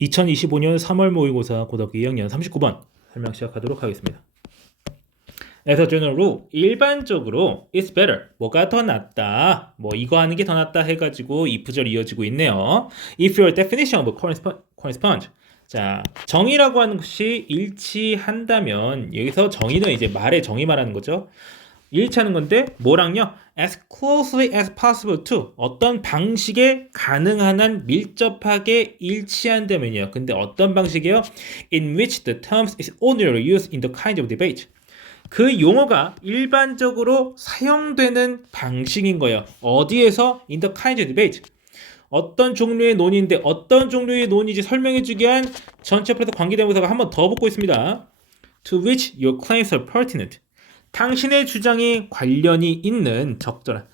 2025년 3월 모의고사 고등학교 2학년 39번 설명 시작하도록 하겠습니다. As a general rule, 일반적으로 it's better, 뭐가 더 낫다, 뭐 이거 하는 게 더 낫다 해가지고 이 구절이 이어지고 있네요. If your definition of correspond, 자, 정의라고 하는 것이 일치한다면 여기서 정의는 이제 말의 정의 말하는 거죠. 일치하는 건데 뭐랑요? As closely as possible to 어떤 방식에 가능한 한 밀접하게 일치한다면요. 근데 어떤 방식이에요? In which the terms is ordinarily used in the kind of debate. 그 용어가 일반적으로 사용되는 방식인 거예요. 어디에서? In the kind of debate. 어떤 종류의 논의인데 어떤 종류의 논의인지 설명해주기 위한 전체 프레스 관계대명사가 한 번 더 붙고 있습니다. To which your claims are pertinent. 당신의 주장이 관련이 있는 적절한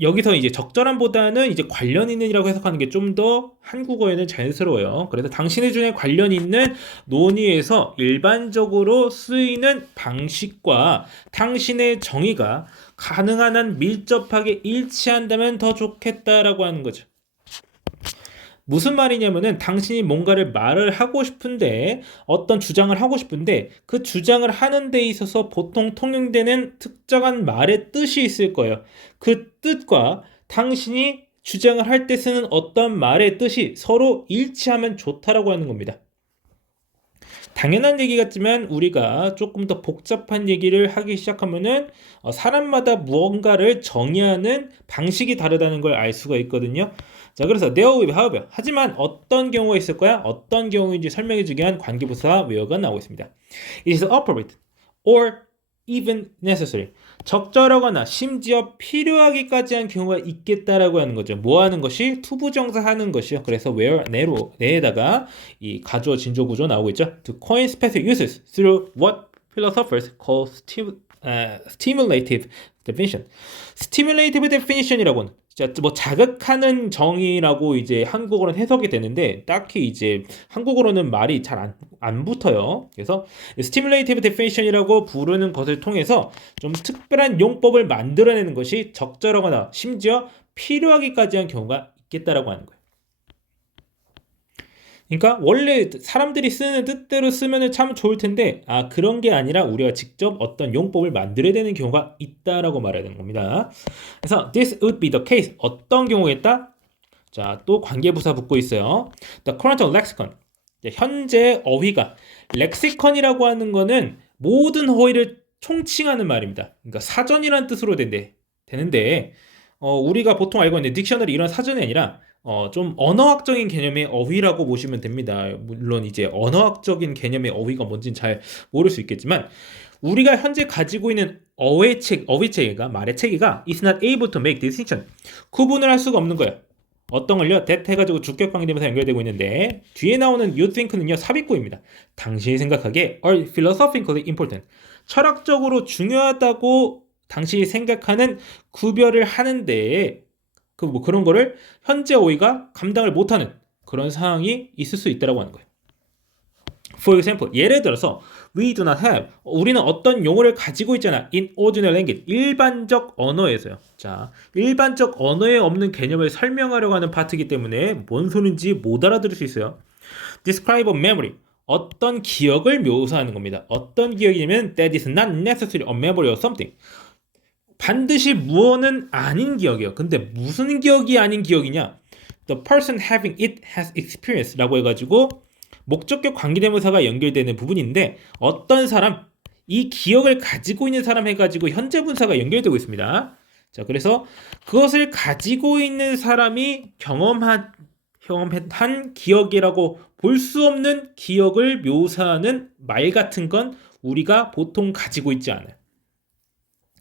여기서 이제 적절한보다는 이제 관련 있는이라고 해석하는 게 좀 더 한국어에는 자연스러워요. 그래서 당신의 주장에 관련 있는 논의에서 일반적으로 쓰이는 방식과 당신의 정의가 가능한 한 밀접하게 일치한다면 더 좋겠다라고 하는 거죠. 무슨 말이냐면은 당신이 뭔가를 말을 하고 싶은데 어떤 주장을 하고 싶은데 그 주장을 하는 데 있어서 보통 통용되는 특정한 말의 뜻이 있을 거예요. 그 뜻과 당신이 주장을 할 때 쓰는 어떤 말의 뜻이 서로 일치하면 좋다라고 하는 겁니다. 당연한 얘기 같지만 우리가 조금 더 복잡한 얘기를 하기 시작하면은 사람마다 무언가를 정의하는 방식이 다르다는 걸 알 수가 있거든요. 자, 그래서 there will be, however. 하지만 어떤 경우가 있을 거야? 어떤 경우인지 설명해 주기 위한 관계부사 where가 나오고 있습니다. It is appropriate or even necessary. 적절하거나 심지어 필요하기까지 한 경우가 있겠다라고 하는 거죠. 뭐 하는 것이? 투부정사 하는 것이요. 그래서 where 내에다가 이 가주어 진조 구조 나오고 있죠. To coin specific uses through what philosophers call stimulative definition. stimulative definition이라고는 뭐 자극하는 정의라고 이제 한국어로는 해석이 되는데 딱히 이제 한국어로는 말이 잘 안 붙어요. 그래서 stimulative definition이라고 부르는 것을 통해서 좀 특별한 용법을 만들어내는 것이 적절하거나 심지어 필요하기까지 한 경우가 있겠다라고 하는 거예요. 그러니까 원래 사람들이 쓰는 뜻대로 쓰면 참 좋을 텐데 그런 게 아니라 우리가 직접 어떤 용법을 만들어야 되는 경우가 있다라고 말해야 되는 겁니다. 그래서 this would be the case. 어떤 경우겠다? 자, 또 관계부사 붙고 있어요. The current lexicon. 현재 어휘가 렉시컨이라고 하는 거는 모든 어휘를 총칭하는 말입니다. 그러니까 사전이란 뜻으로 되는데 우리가 보통 알고 있는 딕셔너리 이런 사전이 아니라 좀 언어학적인 개념의 어휘라고 보시면 됩니다. 물론 이제 언어학적인 개념의 어휘가 뭔지는 잘 모를 수 있겠지만 우리가 현재 가지고 있는 어휘 체계가 말의 체계가 is not able to make distinction. 구분을 할 수가 없는 거예요. 어떤 걸요? that 해가지고 주격 관계되면서 연결되고 있는데 뒤에 나오는 you think는요 삽입구입니다. 당신이 생각하기에 are philosophically important. 철학적으로 중요하다고 당신이 생각하는 구별을 하는데 그런 거를 현재 어휘가 감당을 못하는 그런 상황이 있을 수 있다라고 하는 거예요. For example, 예를 들어서 we do not have 우리는 어떤 용어를 가지고 있잖아. In ordinary language 일반적 언어에서요. 자, 일반적 언어에 없는 개념을 설명하려고 하는 파트이기 때문에 뭔 소린지 못 알아들을 수 있어요. Describe a memory 어떤 기억을 묘사하는 겁니다. 어떤 기억이냐면 that is not necessarily a memory of something. 반드시 무언은 아닌 기억이에요. 근데 무슨 기억이 아닌 기억이냐? The person having it has experience 라고 해가지고 목적격 관계대명사가 연결되는 부분인데 어떤 사람, 이 기억을 가지고 있는 사람 해가지고 현재 분사가 연결되고 있습니다. 자, 그래서 그것을 가지고 있는 사람이 경험한 기억이라고 볼 수 없는 기억을 묘사하는 말 같은 건 우리가 보통 가지고 있지 않아요.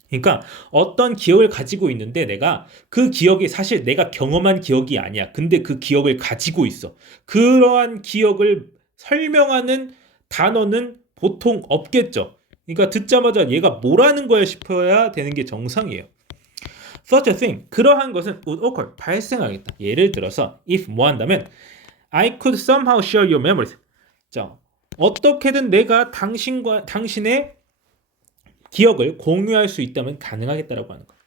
그러니까 어떤 기억을 가지고 있는데 내가 그 기억이 사실 내가 경험한 기억이 아니야. 근데 그 기억을 가지고 있어. 그러한 기억을 설명하는 단어는 보통 없겠죠. 그러니까 듣자마자 얘가 뭐라는 거야 싶어야 되는 게 정상이에요. Such a thing, 그러한 것은 would occur, 발생하겠다. 예를 들어서 if 뭐 한다면 I could somehow share your memories. 자, 어떻게든 내가 당신의 기억을 공유할 수 있다면 가능하겠다라고 하는 거예요.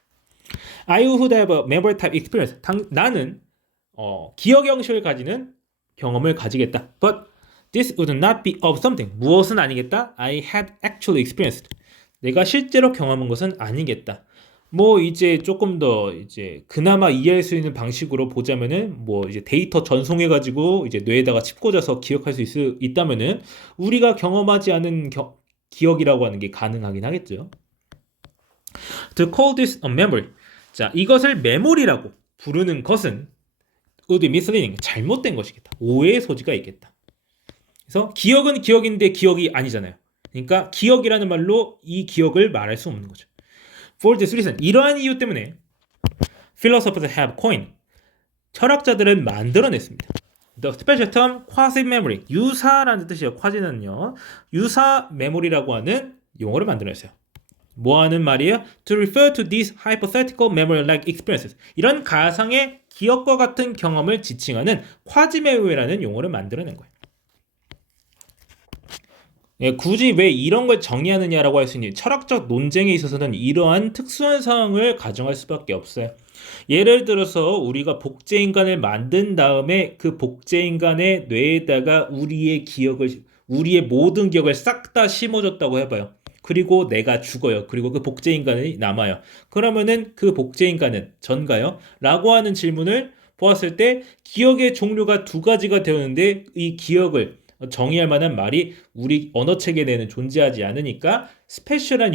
I would have a memory type experience. 나는 기억 형식을 가지는 경험을 가지겠다. But this would not be of something. 무엇은 아니겠다? I had actually experienced. 내가 실제로 경험한 것은 아니겠다. 뭐 이제 조금 더 이제 그나마 이해할 수 있는 방식으로 보자면은 뭐 이제 데이터 전송해 가지고 이제 뇌에다가 칩 꽂아서 기억할 수 있다면은 우리가 경험하지 않은 기억이라고 하는 게 가능하긴 하겠죠. To call this a memory. 자, 이것을 메모리라고 부르는 것은 would be misleading. 잘못된 것이겠다. 오해의 소지가 있겠다. 그래서 기억은 기억인데 기억이 아니잖아요. 그러니까 기억이라는 말로 이 기억을 말할 수 없는 거죠. For this reason, 이러한 이유 때문에 philosophers have coined, 철학자들은 만들어냈습니다. The special term quasi-memory, 유사라는 뜻이에요. quasi는요, 유사 메모리라고 하는 용어를 만들어냈어요. 뭐 하는 말이에요? To refer to these hypothetical memory-like experiences. 이런 가상의 기억과 같은 경험을 지칭하는 quasi-memory라는 용어를 만들어낸 거예요. 예, 굳이 왜 이런 걸 정의하느냐라고 할 수 있는 철학적 논쟁에 있어서는 이러한 특수한 상황을 가정할 수밖에 없어요. 예를 들어서 우리가 복제인간을 만든 다음에 그 복제인간의 뇌에다가 우리의 모든 기억을 싹 다 심어줬다고 해봐요. 그리고 내가 죽어요. 그리고 그 복제인간이 남아요. 그러면은 그 복제인간은 전가요? 라고 하는 질문을 보았을 때 기억의 종류가 두 가지가 되었는데 이 기억을 정의할 만한 말이 우리 언어 체계 내에는 존재하지 않으니까 스페셜한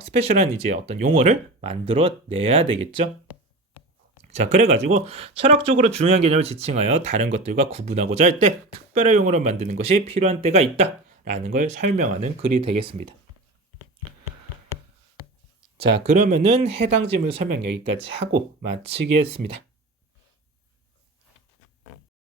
스페셜한 이제 어떤 용어를 만들어 내야 되겠죠. 자, 그래가지고 철학적으로 중요한 개념을 지칭하여 다른 것들과 구분하고자 할 때 특별한 용어를 만드는 것이 필요한 때가 있다라는 걸 설명하는 글이 되겠습니다. 자, 그러면은 해당 질문 설명 여기까지 하고 마치겠습니다.